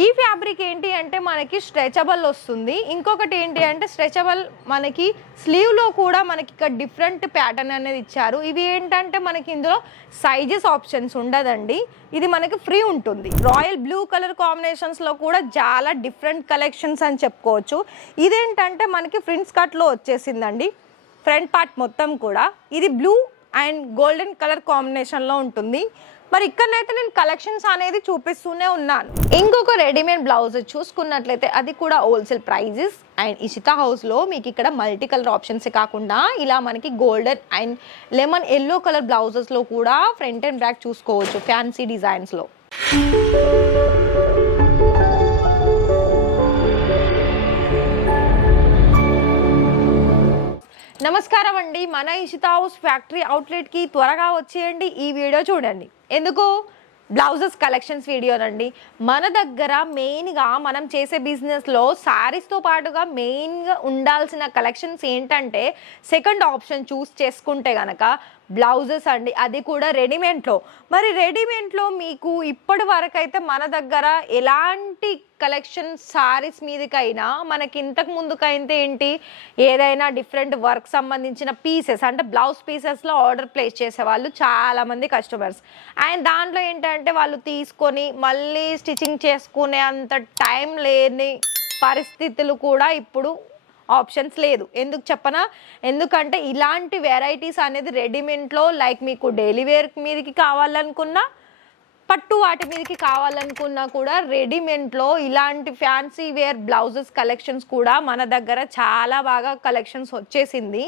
ఈ ఫ్యాబ్రిక్ ఏంటి అంటే మనకి స్ట్రెచబుల్ వస్తుంది. ఇంకొకటి ఏంటి అంటే స్ట్రెచబుల్ మనకి స్లీవ్లో కూడా మనకి ఇక్కడ డిఫరెంట్ ప్యాటర్న్ అనేది ఇచ్చారు. ఇవి ఏంటంటే మనకి ఇందులో సైజెస్ ఆప్షన్స్ ఉండదండి. ఇది మనకి ఫ్రీ ఉంటుంది. రాయల్ బ్లూ కలర్ కాంబినేషన్స్లో కూడా చాలా డిఫరెంట్ కలెక్షన్స్ అని చెప్పుకోవచ్చు. ఇదేంటంటే మనకి ఫ్రిన్స్ కట్లో వచ్చేసిందండి. ఫ్రంట్ పార్ట్ మొత్తం కూడా ఇది బ్లూ అండ్ గోల్డెన్ కలర్ కాంబినేషన్లో ఉంటుంది. మరి ఇక్కడనైతే నేను కలెక్షన్స్ అనేది చూపిస్తూనే ఉన్నాను. ఇంకొక రెడీమేడ్ బ్లౌజ్ చూసుకున్నట్లయితే అది కూడా హోల్సేల్ ప్రైజెస్ అండ్ ఇషితా హౌస్లో మీకు ఇక్కడ మల్టీ కలర్ ఆప్షన్స్ కాకుండా ఇలా మనకి golden and lemon yellow colour బ్లౌజెస్లో కూడా ఫ్రంట్ అండ్ బ్యాక్ చూసుకోవచ్చు ఫ్యాన్సీ డిజైన్స్లో. నమస్కారం అండి. మన ఇషితా హౌస్ ఫ్యాక్టరీ అవుట్లెట్కి త్వరగా వచ్చేయండి. ఈ వీడియో చూడండి. ఎందుకు? బ్లౌజెస్ కలెక్షన్స్ వీడియోనండి. మన దగ్గర మెయిన్గా మనం చేసే బిజినెస్లో శారీస్తో పాటుగా మెయిన్గా ఉండాల్సిన కలెక్షన్స్ ఏంటంటే సెకండ్ ఆప్షన్ చూస్ చేసుకుంటే కనుక బ్లౌజెస్ అండి. అది కూడా రెడీమేడ్లో. మరి రెడీమేడ్లో మీకు ఇప్పటి వరకు అయితే మన దగ్గర ఎలాంటి కలెక్షన్ శారీస్ మీదకైనా మనకి ఇంతకు ముందుకైతే ఏంటి ఏదైనా డిఫరెంట్ వర్క్ సంబంధించిన పీసెస్ అంటే బ్లౌజ్ పీసెస్లో ఆర్డర్ ప్లేస్ చేసేవాళ్ళు చాలామంది కస్టమర్స్. అండ్ దాంట్లో ఏంటంటే వాళ్ళు తీసుకొని మళ్ళీ స్టిచ్చింగ్ చేసుకునే అంత టైం లేని పరిస్థితులు కూడా ఇప్పుడు ఆప్షన్స్ లేదు. ఎందుకు చెప్పనా? ఎందుకంటే ఇలాంటి వెరైటీస్ అనేది రెడీమేడ్లో లైక్ మీకు డైలీ వేర్ మీదకి కావాలనుకున్నా పట్టు వాటి మీదకి కావాలనుకున్నా కూడా రెడీమేడ్లో ఇలాంటి ఫ్యాన్సీ వేర్ బ్లౌజెస్ కలెక్షన్స్ కూడా మన దగ్గర చాలా బాగా కలెక్షన్స్ వచ్చేసింది.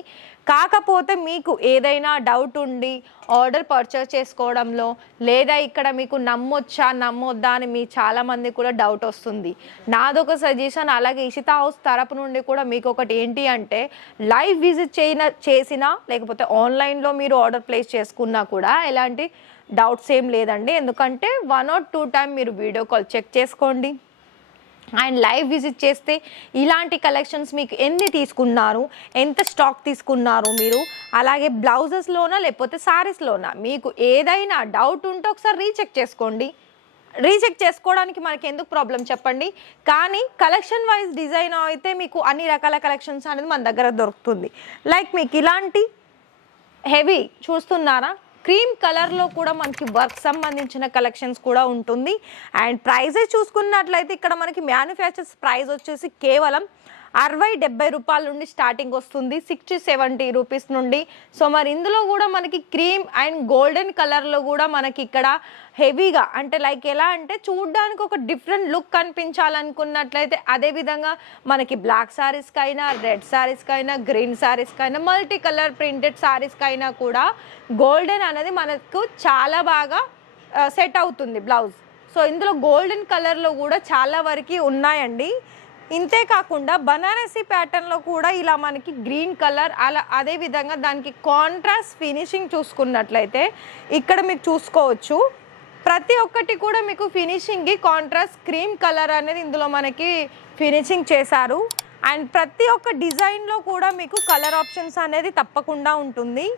కాకపోతే మీకు ఏదైనా డౌట్ ఉండి ఆర్డర్ పర్చేస్ చేసుకోవడంలో లేదా ఇక్కడ మీకు నమ్మొచ్చా నమ్మొద్దా అని మీ చాలామంది కూడా డౌట్ వస్తుంది. నాదొక సజెషన్. అలాగే ఇషితా హౌస్ తరపు నుండి కూడా మీకు ఒకటి ఏంటి అంటే లైవ్ విజిట్ చేసినా లేకపోతే ఆన్లైన్లో మీరు ఆర్డర్ ప్లేస్ చేసుకున్నా కూడా ఎలాంటి డౌట్స్ ఏం లేదండి. ఎందుకంటే 1 or 2 టైం మీరు వీడియో కాల్ చెక్ చేసుకోండి. అండ్ లైవ్ విజిట్ చేస్తే ఇలాంటి కలెక్షన్స్ మీకు ఎన్ని తీసుకున్నారు, ఎంత స్టాక్ తీసుకున్నారు మీరు, అలాగే బ్లౌజెస్లోనా లేకపోతే శారీస్లోనా మీకు ఏదైనా డౌట్ ఉంటే ఒకసారి రీచెక్ చేసుకోండి. రీచెక్ చేసుకోవడానికి మనకి ఎందుకు ప్రాబ్లం చెప్పండి. కానీ కలెక్షన్ వైజ్ డిజైన్ అయితే మీకు అన్ని రకాల కలెక్షన్స్ అనేది మన దగ్గర దొరుకుతుంది. లైక్ మీకు ఇలాంటి హెవీ చూస్తున్నారా, క్రీమ్ కలర్లో కూడా మనకి వర్క్ సంబంధించిన కలెక్షన్స్ కూడా ఉంటుంది. అండ్ ప్రైజెస్ చూసుకున్నట్లయితే ఇక్కడ మనకి మ్యానుఫ్యాక్చర్స్ ప్రైస్ వచ్చేసి కేవలం 60-70 రూపాయల నుండి స్టార్టింగ్ వస్తుంది. 60-70 రూపీస్ నుండి. సో మరి ఇందులో కూడా మనకి క్రీమ్ అండ్ గోల్డెన్ కలర్లో కూడా మనకి ఇక్కడ హెవీగా అంటే లైక్ ఎలా అంటే చూడడానికి ఒక డిఫరెంట్ లుక్ కనిపించాలనుకున్నట్లయితే అదేవిధంగా మనకి బ్లాక్ శారీస్కైనా రెడ్ శారీస్కైనా గ్రీన్ శారీస్కైనా మల్టీ కలర్ ప్రింటెడ్ శారీస్కైనా కూడా గోల్డెన్ అనేది మనకు చాలా బాగా సెట్ అవుతుంది బ్లౌజ్. సో ఇందులో గోల్డెన్ కలర్లో కూడా చాలా వరకు ఉన్నాయండి. ఇంతే కాకుండా బనారసీ ప్యాటర్న్లో కూడా ఇలా మనకి గ్రీన్ కలర్ అలా అదేవిధంగా దానికి కాంట్రాస్ట్ ఫినిషింగ్ చూసుకున్నట్లయితే ఇక్కడ మీకు చూసుకోవచ్చు. ప్రతి ఒక్కటి కూడా మీకు ఫినిషింగ్కి కాంట్రాస్ట్ క్రీమ్ కలర్ అనేది ఇందులో మనకి ఫినిషింగ్ చేశారు. అండ్ ప్రతి ఒక్క డిజైన్లో కూడా మీకు కలర్ ఆప్షన్స్ అనేది తప్పకుండా ఉంటుంది.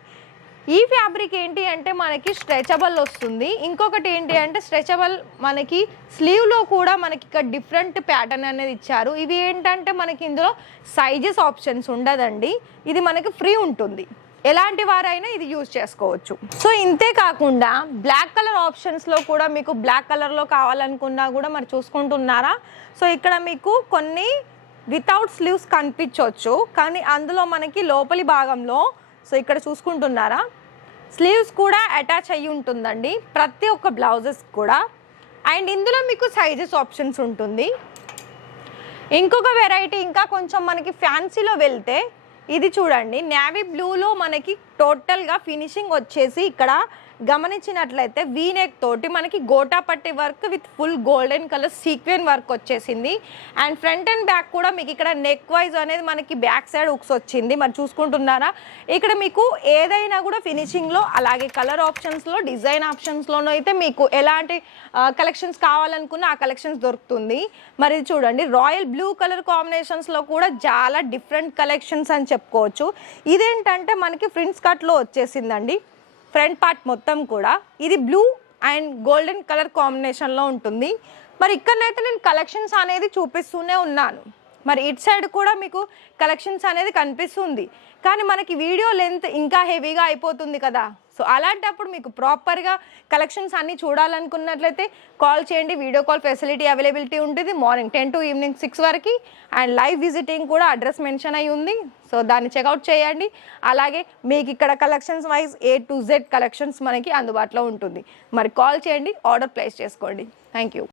ఈ ఫ్యాబ్రిక్ ఏంటి అంటే మనకి స్ట్రెచబుల్ వస్తుంది. ఇంకొకటి ఏంటి అంటే స్ట్రెచబుల్ మనకి స్లీవ్లో కూడా మనకి ఇక్కడ డిఫరెంట్ ప్యాటర్న్ అనేది ఇచ్చారు. ఇవి ఏంటంటే మనకి ఇందులో సైజెస్ ఆప్షన్స్ ఉండదండి. ఇది మనకి ఫ్రీ ఉంటుంది. ఎలాంటి వారైనా ఇది యూజ్ చేసుకోవచ్చు. సో ఇంతే కాకుండా బ్లాక్ కలర్ ఆప్షన్స్లో కూడా మీకు బ్లాక్ కలర్లో కావాలనుకున్నా కూడా మరి చూసుకుంటున్నారా. సో ఇక్కడ మీకు కొన్ని వితౌట్ స్లీవ్స్ కనిపించవచ్చు, కానీ అందులో మనకి లోపలి భాగంలో సో ఇక్కడ చూసుకుంటున్నారా స్లీవ్స్ కూడా అటాచ్ అయ్యి ఉంటుందండి ప్రతి ఒక్క బ్లౌజెస్ కూడా. అండ్ ఇందులో మీకు సైజెస్ ఆప్షన్స్ ఉంటుంది. ఇంకొక వెరైటీ ఇంకా కొంచెం మనకి ఫ్యాన్సీలో వెళ్తే ఇది చూడండి. నేవీ బ్లూలో మనకి టోటల్గా ఫినిషింగ్ వచ్చేసి ఇక్కడ గమనించినట్లయితే వీనెక్ తోటి మనకి గోటా పట్టి work with full golden colour sequin work వచ్చేసింది. అండ్ ఫ్రంట్ అండ్ బ్యాక్ కూడా మీకు ఇక్కడ నెక్ వైజ్ అనేది మనకి బ్యాక్ సైడ్ హుక్స్ వచ్చింది. మరి చూసుకుంటున్నారా ఇక్కడ మీకు ఏదైనా కూడా ఫినిషింగ్లో అలాగే కలర్ ఆప్షన్స్లో డిజైన్ ఆప్షన్స్లోనూ అయితే మీకు ఎలాంటి కలెక్షన్స్ కావాలనుకున్న ఆ కలెక్షన్స్ దొరుకుతుంది. మరి చూడండి రాయల్ బ్లూ కలర్ కాంబినేషన్స్లో కూడా చాలా డిఫరెంట్ కలెక్షన్స్ అని చెప్పుకోవచ్చు. ఇదేంటంటే మనకి ఫ్రిన్స్ కట్లో వచ్చేసిందండి. ఫ్రంట్ పార్ట్ మొత్తం కూడా ఇది బ్లూ అండ్ గోల్డెన్ కలర్ కాంబినేషన్లో ఉంటుంది. మరి ఇక్కడనైతే నేను కలెక్షన్స్ అనేది చూపిస్తూనే ఉన్నాను. మరి ఇటు సైడ్ కూడా మీకు కలెక్షన్స్ అనేది కనిపిస్తుంది, కానీ మనకి వీడియో లెంత్ ఇంకా హెవీగా అయిపోతుంది కదా. సో అలాంటప్పుడు మీకు ప్రాపర్గా కలెక్షన్స్ అన్నీ చూడాలనుకున్నట్లయితే కాల్ చేయండి. వీడియో కాల్ ఫెసిలిటీ అవైలబిలిటీ ఉంటుంది మార్నింగ్ 10 to ఈవినింగ్ 6 వరకు. అండ్ లైవ్ విజిటింగ్ కూడా అడ్రస్ మెన్షన్ అయి ఉంది, సో దాన్ని చెక్అవుట్ చేయండి. అలాగే మీకు ఇక్కడ collections wise A to Z collections మనకి అందుబాటులో ఉంటుంది. మరి కాల్ చేయండి, ఆర్డర్ ప్లేస్ చేసుకోండి. Thank you.